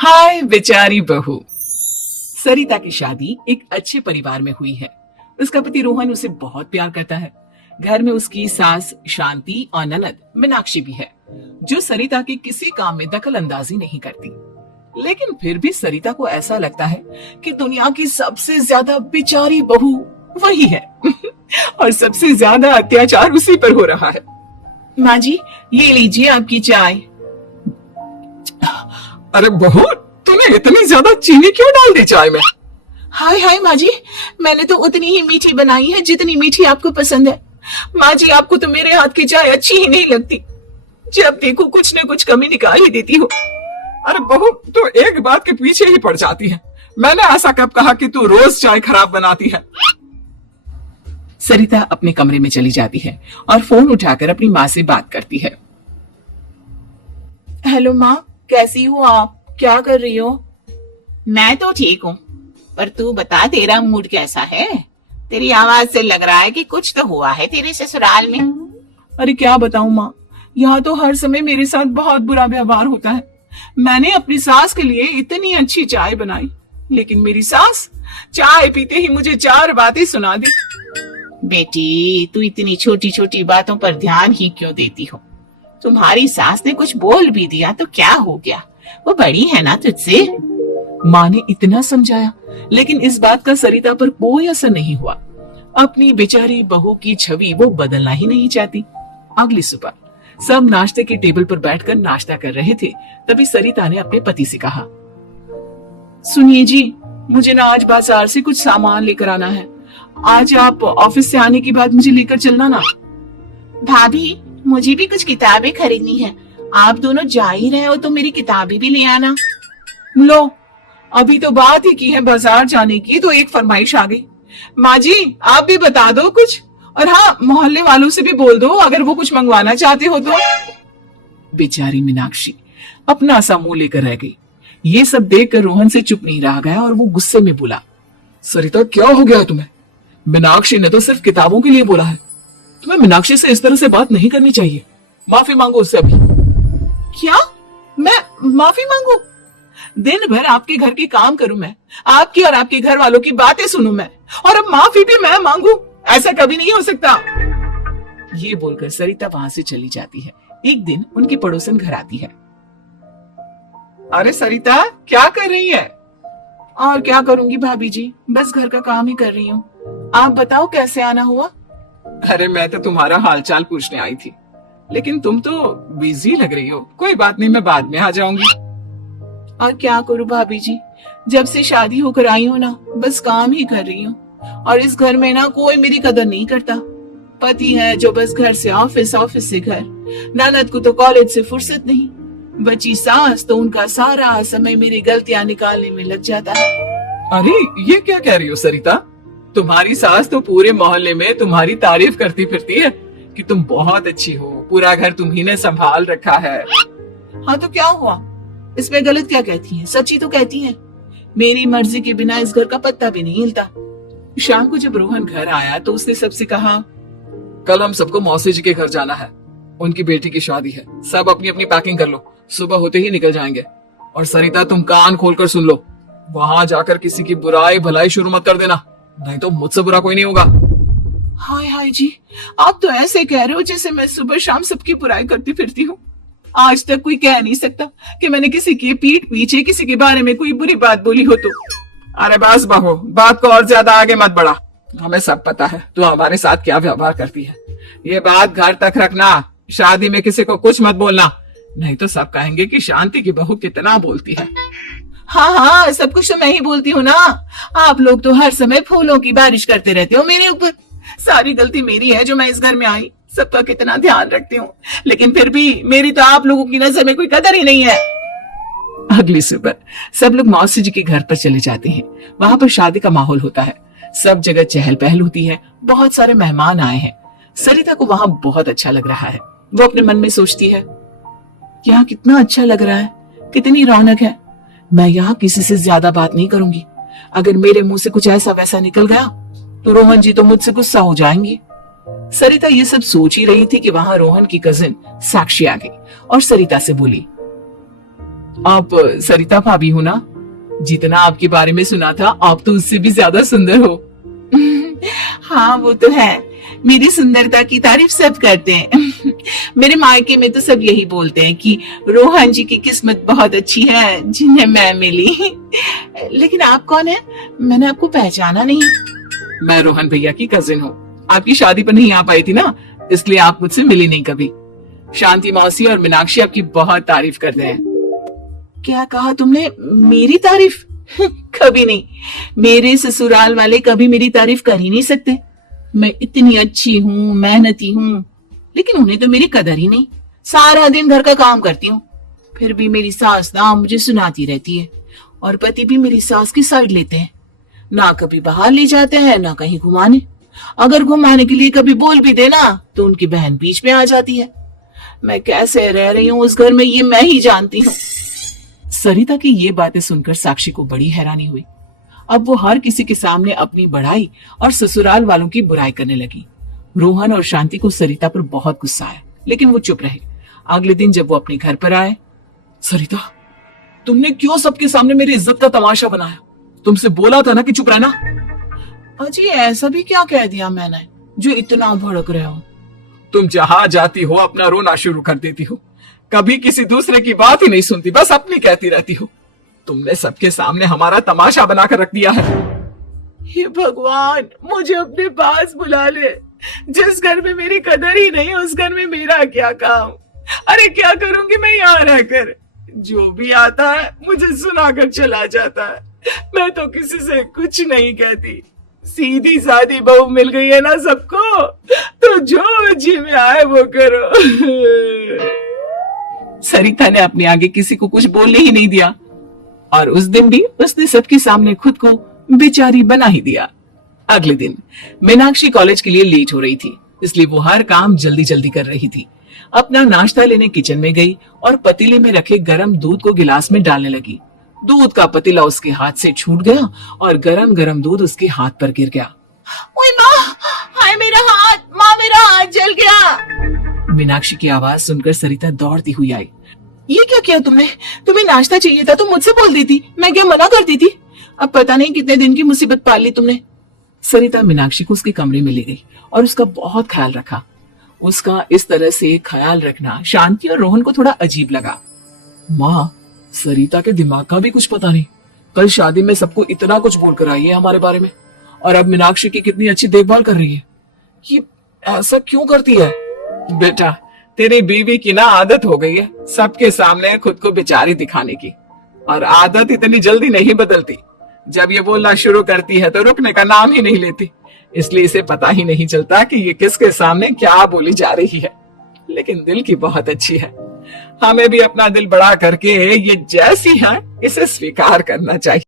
हाय बेचारी बहू। सरिता की शादी एक अच्छे परिवार में हुई है। उसका पति रोहन उसे बहुत प्यार करता है। घर में उसकी सास शांति और ननद मीनाक्षी भी है, जो सरिता के किसी काम में दखल अंदाजी नहीं करती। लेकिन फिर भी सरिता को ऐसा लगता है कि दुनिया की सबसे ज्यादा बेचारी बहू वही है और सबसे ज्यादा अत्याचार उसी पर हो रहा है। माँ जी, ये लीजिए आपकी चाय। अरे बहू, तूने इतनी ज्यादा चीनी क्यों डाल दी चाय में? हाय हाय माँ जी, मैंने तो उतनी ही मीठी बनाई है जितनी मीठी आपको पसंद है। माँ जी, आपको तो मेरे हाथ की चाय अच्छी ही नहीं लगती। जब देखो कुछ न कुछ कमी निकाल ही देती हो। अरे बहू, तू एक बात के पीछे ही पड़ जाती है। मैंने ऐसा कब कहा कि तू रोज चाय खराब बनाती है? सरिता अपने कमरे में चली जाती है और फोन उठाकर अपनी माँ से बात करती है। हेलो माँ, कैसी हो आप? क्या कर रही हो? मैं तो ठीक हूँ, पर तू बता, तेरा मूड कैसा है? तेरी आवाज से लग रहा है कि कुछ तो हुआ है तेरे ससुराल में। अरे क्या बताऊं माँ, यहाँ तो हर समय मेरे साथ बहुत बुरा व्यवहार होता है। मैंने अपनी सास के लिए इतनी अच्छी चाय बनाई, लेकिन मेरी सास चाय पीते ही मुझे 4 बातें सुना दी। बेटी, तू इतनी छोटी छोटी बातों पर ध्यान ही क्यों देती हो? तुम्हारी सास ने कुछ बोल भी दिया तो क्या हो गया? वो बड़ी है ना तुझसे। माँ ने इतना समझाया, लेकिन इस बात का सरिता पर कोई असर नहीं हुआ। अपनी बेचारी बहू की छवि वो बदलना ही नहीं चाहती। अगली सुबह सब नाश्ते के टेबल पर बैठकर नाश्ता कर रहे थे, तभी सरिता ने अपने पति से कहा, सुनिए जी, मुझे ना आज बाजार से कुछ सामान लेकर आना है। आज आप ऑफिस से आने के बाद मुझे लेकर चलना ना। भाभी, मुझे भी कुछ किताबें खरीदनी है। आप दोनों जा ही रहे हो तो मेरी किताबें भी ले आना। लो, अभी तो बात ही की है बाजार जाने की, तो एक फरमाइश आ गई। माँ जी, आप भी बता दो कुछ, और हाँ, मोहल्ले वालों से भी बोल दो अगर वो कुछ मंगवाना चाहते हो तो। बेचारी मीनाक्षी अपना सा मुंह लेकर रह गई। ये सब देखकर रोहन से चुप नहीं रह गया और वो गुस्से में बोला, सरिता, क्या हो गया तुम्हें? मीनाक्षी ने तो सिर्फ किताबों के लिए बोला है। तुम्हें मीनाक्षी से इस तरह से बात नहीं करनी चाहिए। माफी मांगो उससे अभी। क्या? मैं माफी मांगू? दिन भर आपके घर के काम करूं मैं, आपकी और आपके घर वालों की बातें सुनूं मैं, और अब माफी भी मैं मांगू? ऐसा कभी नहीं हो सकता। ये बोलकर सरिता वहां से चली जाती है। एक दिन उनकी पड़ोसन घर आती है। अरे सरिता, क्या कर रही है? और क्या करूंगी भाभी जी, बस घर का काम ही कर रही हूँ। आप बताओ कैसे आना हुआ? अरे मैं तो तुम्हारा हालचाल पूछने आई थी, लेकिन तुम तो बिजी लग रही हो। कोई बात नहीं, मैं बाद में आ जाऊंगी। और क्या करूं भाभी जी, जब से शादी होकर आई हूँ ना, बस काम ही कर रही हूँ। और इस घर में ना कोई मेरी कदर नहीं करता। पति है जो बस घर से ऑफिस, ऑफिस से घर। ननद को तो कॉलेज से फुर्सत नहीं। बची सास तो उनका सारा समय मेरी गलतियां निकालने में लग जाता है। अरे ये क्या कह रही हो सरिता? तुम्हारी सास तो पूरे मोहल्ले में तुम्हारी तारीफ करती फिरती है कि तुम बहुत अच्छी हो, पूरा घर तुम्ही ने संभाल रखा है। हाँ तो क्या हुआ? इसमें गलत क्या कहती हैं? सच्ची तो कहती हैं। मेरी मर्जी के बिना इस घर का पत्ता भी नहीं हिलता। शाम को जब रोहन घर आया तो उसने सबसे कहा, कल हम सबको मौसी जी के घर जाना है। उनकी बेटी की शादी है। सब अपनी अपनी पैकिंग कर लो, सुबह होते ही निकल जाएंगे। और सरिता, तुम कान खोलकर सुन लो, वहां जाकर किसी की बुराई भलाई शुरू मत कर देना, नहीं तो मुझसे बुरा कोई नहीं होगा। हाय हाय जी, आप तो ऐसे कह रहे हो जैसे मैं सुबह शाम सबकी बुराई करती फिरती हूँ। आज तक कोई कह नहीं सकता कि मैंने किसी की पीठ पीछे किसी के बारे में कोई बुरी बात बोली हो तो। अरे बस बहू, बात को और ज्यादा आगे मत बढ़ा। हमें सब पता है तू हमारे साथ क्या व्यवहार करती है। ये बात घर तक रखना, शादी में किसी को कुछ मत बोलना, नहीं तो सब कहेंगे कि शांति की बहू कितना बोलती है। हाँ हाँ, सब कुछ तो मैं ही बोलती हूँ ना। आप लोग तो हर समय फूलों की बारिश करते रहते हो मेरे ऊपर। सारी गलती मेरी है जो मैं इस घर में आई, सबका कितना ध्यान रखती हूँ, लेकिन फिर भी मेरी तो आप लोगों की नजर में कोई कदर ही नहीं है। अगली सुबह सब लोग मौसी जी के घर पर चले जाते हैं। वहां पर शादी का माहौल होता है। सब जगह चहल पहल होती है। बहुत सारे मेहमान आए हैं। सरिता को वहां बहुत अच्छा लग रहा है। वो अपने मन में सोचती है, यहाँ कितना अच्छा लग रहा है, कितनी रौनक है। मैं यहाँ किसी से ज्यादा बात नहीं करूंगी। अगर मेरे मुंह से कुछ ऐसा वैसा निकल गया तो रोहन जी तो मुझसे गुस्सा हो जाएंगे। सरिता ये सब सोच ही रही थी कि वहां रोहन की कजिन साक्षी आ गई और सरिता से बोली, आप सरिता भाभी हो ना? जितना आपके बारे में सुना था, आप तो उससे भी ज्यादा सुंदर हो। हाँ वो तो है, मेरी सुंदरता की तारीफ सब करते हैं। मेरे मायके में तो सब यही बोलते हैं कि रोहन जी की किस्मत बहुत अच्छी है जिन्हें मैं मिली। लेकिन आप कौन है? मैंने आपको पहचाना नहीं। मैं रोहन भैया की कजिन हूँ। आपकी शादी पर नहीं आ पाई थी ना, इसलिए आप मुझसे मिली नहीं कभी। शांति मौसी और मीनाक्षी आपकी बहुत तारीफ करते हैं। क्या कहा तुमने? मेरी तारीफ? कभी नहीं। मेरे ससुराल वाले कभी मेरी तारीफ कर ही नहीं सकते। मैं इतनी अच्छी हूँ, मेहनती हूँ, लेकिन उन्हें तो मेरी कदर ही नहीं। सारा दिन घर का काम करती हूँ, फिर भी मेरी सास ना मुझे सुनाती रहती है, और पति भी मेरी सास की साइड लेते हैं। ना कभी बाहर ले जाते हैं, ना कहीं घुमाने। अगर घुमाने के लिए कभी बोल भी देना तो उनकी बहन बीच में आ जाती है। मैं कैसे रह रही हूँ उस घर में, ये मैं ही जानती हूँ। सरिता की ये बातें सुनकर साक्षी को बड़ी हैरानी हुई। अब वो हर किसी के सामने अपनी बढ़ाई और ससुराल वालों की बुराई करने लगी। रोहन और शांति को सरिता पर बहुत गुस्सा आया, लेकिन वो चुप रहे। अगले दिन जब वो अपने घर पर आए, सरिता, तुमने क्यों सबके सामने मेरी इज्जत का तमाशा बनाया? तुमसे बोला था ना कि चुप रहना। अजी ऐसा भी क्या कह दिया मैंने जो इतना भड़क रहे हो? तुम जहां जाती हो अपना रोना शुरू कर देती हो, कभी किसी दूसरे की बात ही नहीं सुनती, बस अपनी कहती रहती हो। तुमने सबके सामने हमारा तमाशा बनाकर रख दिया है। हे भगवान, मुझे अपने पास बुला ले। जिस घर में मेरी कदर ही नहीं, उस घर में मेरा क्या काम? अरे क्या करूंगी मैं यहाँ रहकर? जो भी आता है मुझे सुनाकर चला जाता है। मैं तो किसी से कुछ नहीं कहती। सीधी सादी बहू मिल गई है ना सबको, तो जो जी में आए वो करो। सरिता ने अपने आगे किसी को कुछ बोलने ही नहीं दिया, और उस दिन भी उसने सबके सामने खुद को बेचारी बना ही दिया। अगले दिन मीनाक्षी कॉलेज के लिए लेट हो रही थी, इसलिए वो हर काम जल्दी जल्दी कर रही थी। अपना नाश्ता लेने किचन में गई और पतीले में रखे गरम दूध को गिलास में डालने लगी। दूध का पतीला उसके हाथ से छूट गया और गरम गरम दूध उसके हाथ पर गिर गया। ओए माँ, हाय मेरा हाथ, माँ मेरा हाथ जल गया। मीनाक्षी की आवाज सुनकर सरिता दौड़ती हुई आई। ये क्या किया तुमने? तुम्हें नाश्ता चाहिए था तो मुझसे बोल देती, मैं क्या मना करती थी? अब पता नहीं कितने दिन की मुसीबत पाल ली तुमने। सरिता मीनाक्षी को उसके कमरे में ले गई और उसका बहुत ख्याल रखा। उसका इस तरह से ख्याल रखना शांति और रोहन को थोड़ा अजीब लगा। माँ, सरिता के दिमाग का भी कुछ पता नहीं। कल शादी में सबको इतना कुछ बोलकर आई है हमारे बारे में, और अब मीनाक्षी की कितनी अच्छी देखभाल कर रही है। ये ऐसा क्यों करती है? बेटा, तेरी बीवी की ना आदत हो गई है सबके सामने खुद को बेचारी दिखाने की, और आदत इतनी जल्दी नहीं बदलती। जब ये बोलना शुरू करती है तो रुकने का नाम ही नहीं लेती, इसलिए इसे पता ही नहीं चलता कि ये किसके सामने क्या बोली जा रही है। लेकिन दिल की बहुत अच्छी है। हमें भी अपना दिल बड़ा करके ये जैसी है इसे स्वीकार करना चाहिए।